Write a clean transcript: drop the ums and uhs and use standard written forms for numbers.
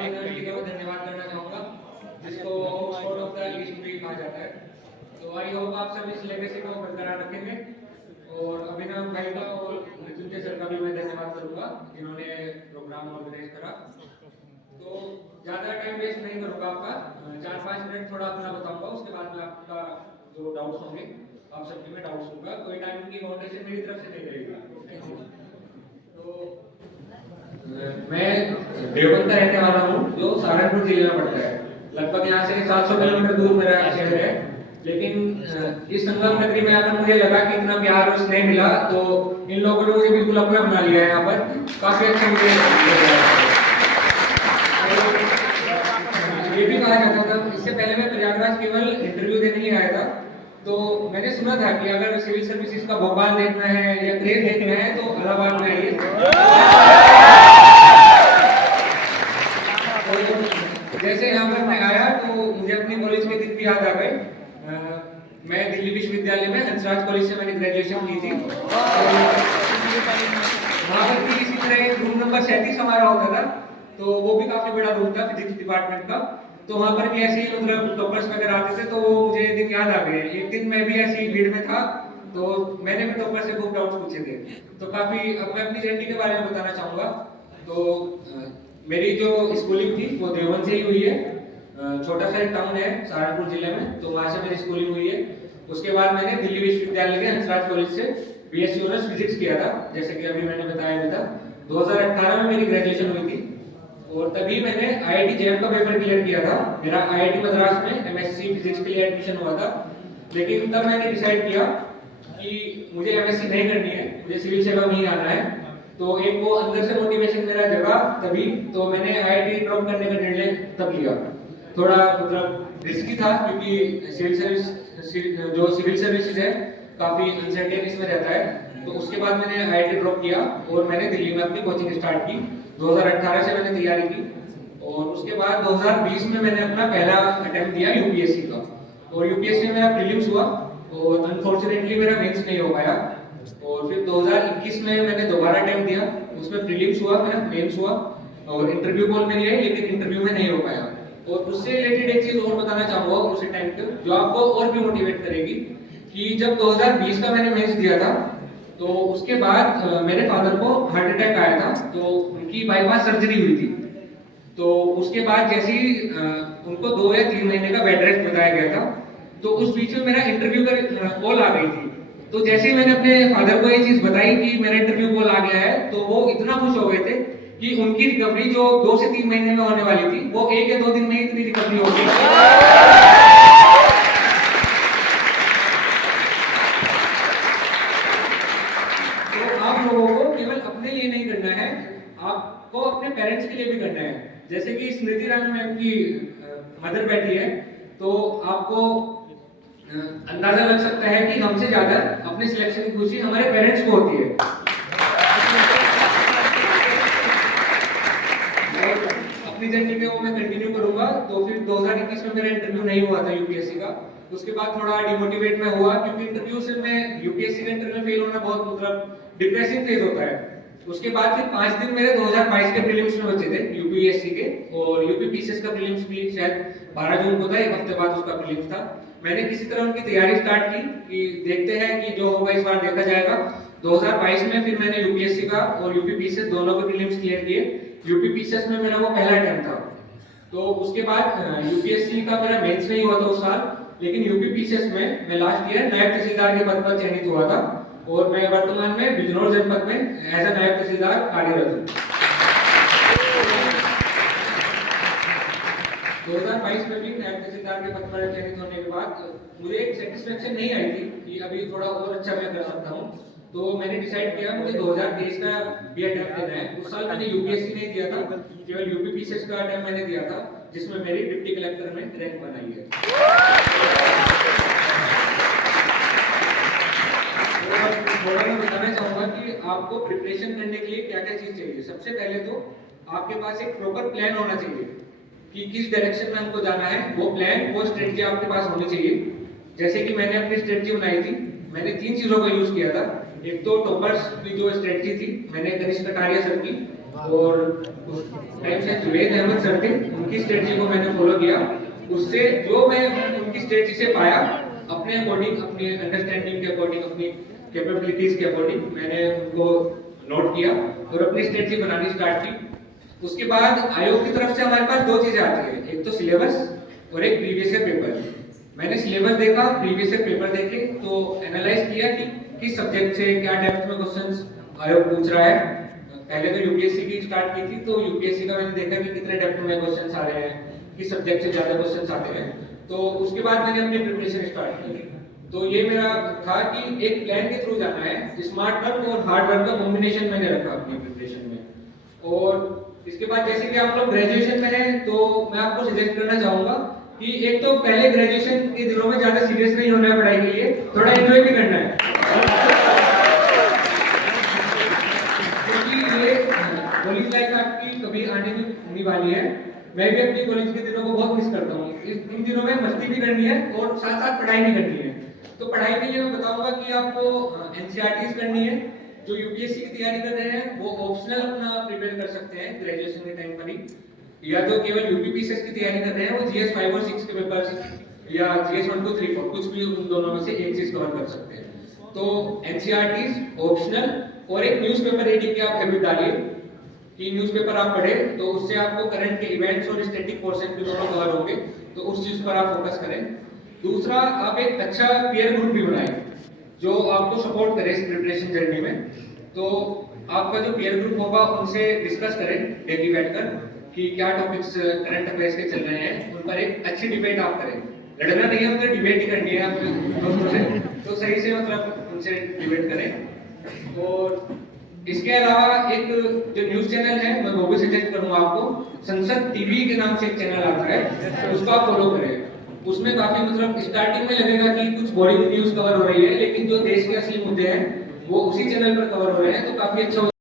All university को धन्यवाद करना चाहूँगा, जिसको ऑक्सफोर्ड ऑफ द ईस्ट भी कहा जाता है। तो आई होप आप सब इस लेगेसी को बरकरार रखेंगे। और अभिनव भाई का और मृत्युंजय सर का भी मैं धन्यवाद करूँगा, जिन्होंने प्रोग्राम ऑर्गेनाइज करा। तो ज़्यादा टाइम वेस्ट नहीं करूँगा आपका, 4-5 मिनट थोड़ा अपना बताऊँगा, उसके बाद में आपका जो डाउट्स होंगे आप सबके मैं डाउट्स दूंगा। कोई टाइम की बाउंडेशन मेरी तरफ से नहीं रहेगी। तो मैं देवबंद का रहने वाला हूँ, जो सहारनपुर जिले में पड़ता है। लगभग यहाँ से 700 किलोमीटर दूर मेरा शहर है। लेकिन इस संगम नगरी में आकर मुझे लगा कि इतना प्यार और स्नेह मिला, तो इन लोगों ने मुझे बिल्कुल अपना बना लिया है। यहाँ पर काफी अच्छा मुझे ये भी कहा जाता था, इससे पहले मैं प्रयागराज केवल इंटरव्यू देने ही आया था। तो मैंने सुना था कि अगर सिविल सर्विसेज का भोपाल देखना है या क्रेन देखना है तो इलाहाबाद में आइए। जैसे यहाँ पर मैं आया तो मुझे अपनी कॉलेज के दिन भी याद आ गए। मैं दिल्ली विश्वविद्यालय में हंसराज कॉलेज से मैंने ग्रेजुएशन की थी। वहाँ पर भी इसी तरह रूम नंबर 37 हमारा होता था, तो वो भी काफी बड़ा रूम था फिजिक्स डिपार्टमेंट का। तो वहाँ पर भी ऐसे ही मतलब टॉपर्स वगैरह आते थे, तो वो मुझे दिन याद आ गए। एक दिन मैं भी ऐसी भीड़ में था, तो मैंने भी टॉपर से खूब डाउट्स पूछे थे। तो काफी अब मैं अपनी जर्नी के बारे में बताना चाहूँगा। तो मेरी जो स्कूलिंग थी वो देवबंद से ही हुई है। छोटा सा एक टाउन है सहारनपुर जिले में, तो वहाँ से मेरी स्कूलिंग हुई है। उसके बाद मैंने दिल्ली विश्वविद्यालय के हंसराज कॉलेज से बीएससी ऑनर्स फिजिक्स किया था, जैसे कि अभी मैंने बताया भी था। 2018 में मेरी ग्रेजुएशन हुई थी, और तभी मैंने आईआईटी जेएम का पेपर क्लियर किया था। मेरा आईआईटी मद्रास में एमएससी फिजिक्स के लिए एडमिशन हुआ था। लेकिन तब मैंने डिसाइड किया कि मुझे एमएससी नहीं करनी है, मुझे सिविल सेवा में ही आना है। तो एक वो अंदर से मोटिवेशन मेरा जगा तभी, तो मैंने आईआईटी ड्रॉप करने का निर्णय तब लिया। थोड़ा मतलब रिस्की था, क्योंकि सिविल सर्विसेज है काफी अनसर्टेन इसमें रहता है। तो उसके बाद मैंने आईआईटी ड्रॉप किया और मैंने दिल्ली में अपनी कोचिंग स्टार्ट की। 2018 से मैंने तैयारी की, और उसके बाद 2020 में मैंने अपना पहला अटेम्प्ट दिया यूपीएससी का। और यूपीएससी में मेरा प्रीलिम्स हुआ और अनफॉर्चुनेटली मेरा मेंस नहीं हो पाया। और फिर 2021 में मैंने दोबारा अटेम्प्ट दिया, उसमें प्रीलिम्स हुआ, मेरा मेंस हुआ, और इंटरव्यू कॉल मेरी आई, लेकिन इंटरव्यू में नहीं हो पाया। और उससे रिलेटेड एक चीज और बताना चाहूंगा उस अटेम्प्ट पे, जो आपको और भी मोटिवेट करेगी, कि जब 2020 का मैंने मेंस दिया था, तो उसके बाद मेरे फादर को हार्ट अटैक आया था, तो उनकी बाईपास सर्जरी हुई थी। तो उसके बाद जैसे ही उनको 2 या 3 महीने का बेड रेस्ट बताया गया था, तो उस बीच में मेरा इंटरव्यू का कॉल आ गई थी। तो जैसे ही मैंने अपने फादर को ये चीज बताई कि मेरा इंटरव्यू कॉल आ गया है, तो वो इतना खुश हो गए थे कि उनकी रिकवरी जो 2 से 3 महीने में होने वाली थी, वो 1 या 2 दिन में ही इतनी रिकवरी हो गई। लोगों को केवल अपने लिए नहीं करना है, आपको अपने पेरेंट्स के लिए भी करना है। जैसे कि स्मृति ईरानी मैम की मदर बैठी है, तो आपको अंदाजा लग सकता है कि हमसे ज्यादा अपने सिलेक्शन की खुशी हमारे पेरेंट्स को होती है। अपनी जर्नी में वो मैं कंटिन्यू करूंगा। तो फिर 2021 में मेरा इंटरव्यू नहीं हुआ था यूपीएससी का। उसके बाद थोड़ा डिमोटिवेट में हुआ, क्योंकि इंटरव्यू से मैं यूपीएससी का इंटरव्यू फेल होना बहुत मतलब डिप्रेसिंग फेज होता है। उसके बाद फिर 5 दिन मेरे 2022 के प्रीलिम्स में बचे थे यूपीएससी के, और यूपीपीसीएस का प्रीलिम्स भी शायद 12 जून को था, एक हफ्ते बाद उसका प्रीलिम्स था। मैंने किसी तरह उनकी तैयारी स्टार्ट की कि देखते हैं कि जो होगा इस बार देखा जाएगा। 2022 में फिर मैंने यूपीएससी का और यूपीपीसीएस दोनों के प्रीलिम्स क्लियर किए। यूपीपीसीएस में मेरा वो पहला अटेम्प्ट था। तो उसके बाद यूपीएससी का मेरा मेंस नहीं हुआ था उस साल, लेकिन यूपीपीसीएस में मैं लास्ट ईयर नायब तहसीलदार के पद पर चयनित हुआ था, और मैं वर्तमान में बिजनौर जनपद में एज ए नायब तहसीलदार कार्यरत हूँ। 2022 में भी नायब तहसीलदार के पद पर चयनित होने के बाद मुझे एक सेटिस्फेक्शन नहीं आई थी कि अभी थोड़ा और अच्छा मैं कर सकता हूँ। तो मैंने डिसाइड किया मुझे 2023 का बी अटेम्प्ट देना है। उस साल मैंने यूपीएससी नहीं दिया था, केवल यूपीपीसीएस का अटेम्प्ट मैंने दिया था, जिसमें मेरी डिप्टी कलेक्टर में रैंक बनाई है। थोड़ा मैं बताना चाहूंगा कि आपको प्रिपरेशन करने के लिए क्या क्या चीज चाहिए। सबसे पहले तो आपके पास एक प्रॉपर प्लान होना चाहिए कि किस डायरेक्शन में हमको जाना है। वो प्लान, वो स्ट्रेटजी आपके पास होनी चाहिए। जैसे कि मैंने अपनी स्ट्रेटजी बनाई थी, मैंने 3 चीजों का यूज किया था। एक तो टॉपर्स की जो स्ट्रेटजी थी, मैंने कनिष्क कटारिया सर की और उस टाइम से जुवेद अहमद सर थे, उनकी स्ट्रेटजी को मैंने फॉलो किया। उससे जो मैं उनकी स्ट्रेटजी से पाया, अपने अकॉर्डिंग, अपनी अंडरस्टैंडिंग के अकॉर्डिंग, अपनी कैपेबिलिटीज के अकॉर्डिंग मैंने उनको नोट किया और अपनी स्ट्रेटजी बनानी स्टार्ट की। उसके बाद आयोग की तरफ से हमारे पास दो चीजें आती है, एक तो सिलेबस और एक प्रीवियस ईयर पेपर। मैंने सिलेबस देखा, प्रीवियस ईयर पेपर देखे, तो एनालाइज किया कि किस सब्जेक्ट से क्या डेप्थ में क्वेश्चंस आयोग पूछ रहा है। पहले तो यूपीएससी की स्टार्ट की थी, तो यूपीएससी का मैंने देखा कि कितने डेप्थ में क्वेश्चंस आ रहे हैं, किस सब्जेक्ट से ज्यादा क्वेश्चंस आते हैं। तो उसके बाद मैंने अपनी प्रिपरेशन स्टार्ट की। तो ये मेरा था कि एक प्लान के थ्रू जाना है, स्मार्ट वर्क और हार्ड वर्क का कॉम्बिनेशन मैंने रखा अपनी प्रिपरेशन में। और इसके बाद जैसे कि आप लोग ग्रेजुएशन में हैं, तो मैं आपको सजेस्ट करना चाहूंगा कि एक तो पहले ग्रेजुएशन के दिनों में ज्यादा सीरियस नहीं होना है पढ़ाई के लिए, थोड़ा एंजॉय भी करना है, क्योंकि ये कॉलेज लाइफ आपकी कभी आने भी होने वाली है। मैं भी अपनी कॉलेज के दिनों को बहुत मिस करता हूँ। इन दिनों में मस्ती भी करनी है और साथ साथ पढ़ाई भी करनी है। तो पढ़ाई के लिए मैं बताऊंगा कि आपको एनसीईआरटीज करनी है। जो यूपीएससी की तैयारी कर रहे हैं वो ऑप्शनल अपना प्रिपेयर कर सकते हैं ग्रेजुएशन के टाइम पर ही, या जो केवल यूपीपीसीएस की तैयारी कर रहे हैं वो जीएस 5 और 6 के पेपर्स या जीएस 1 2 3 4 कुछ भी उन दोनों में से एक चीज कवर कर सकते हैं। तो एनसीईआरटीज ऑप्शनल और एक न्यूज़पेपर रीडिंग की आप हैबिट डालिए कि न्यूज़पेपर आप पढ़े, तो उससे आपको करंट के इवेंट्स और स्टैटिक पोर्शन भी दोनों कवर होंगे, तो उस चीज पर आप फोकस करें। दूसरा, आप एक अच्छा पीयर ग्रुप भी बनाएं जो आपको सपोर्ट करे इस प्रिपरेशन जर्नी में। तो आपका जो पीयर ग्रुप होगा उनसे डिस्कस करें डेली बैठकर कि क्या टॉपिक्स करंट अफेयर्स के चल रहे हैं, उन पर एक अच्छी डिबेट आप करें। लड़ना नहीं है, मतलब डिबेट ही करनी है अपने दोस्तों से, तो सही से मतलब उनसे डिबेट करें। और इसके अलावा एक जो न्यूज चैनल है मैं वो भी सजेस्ट करूंगा आपको, संसद टीवी के नाम से एक चैनल आता है, तो उसको आप फॉलो करें। उसमें काफी मतलब स्टार्टिंग में लगेगा कि कुछ बोरिंग न्यूज कवर हो रही है, लेकिन जो देश के असली मुद्दे हैं वो उसी चैनल पर कवर हो रहे हैं, तो काफी अच्छा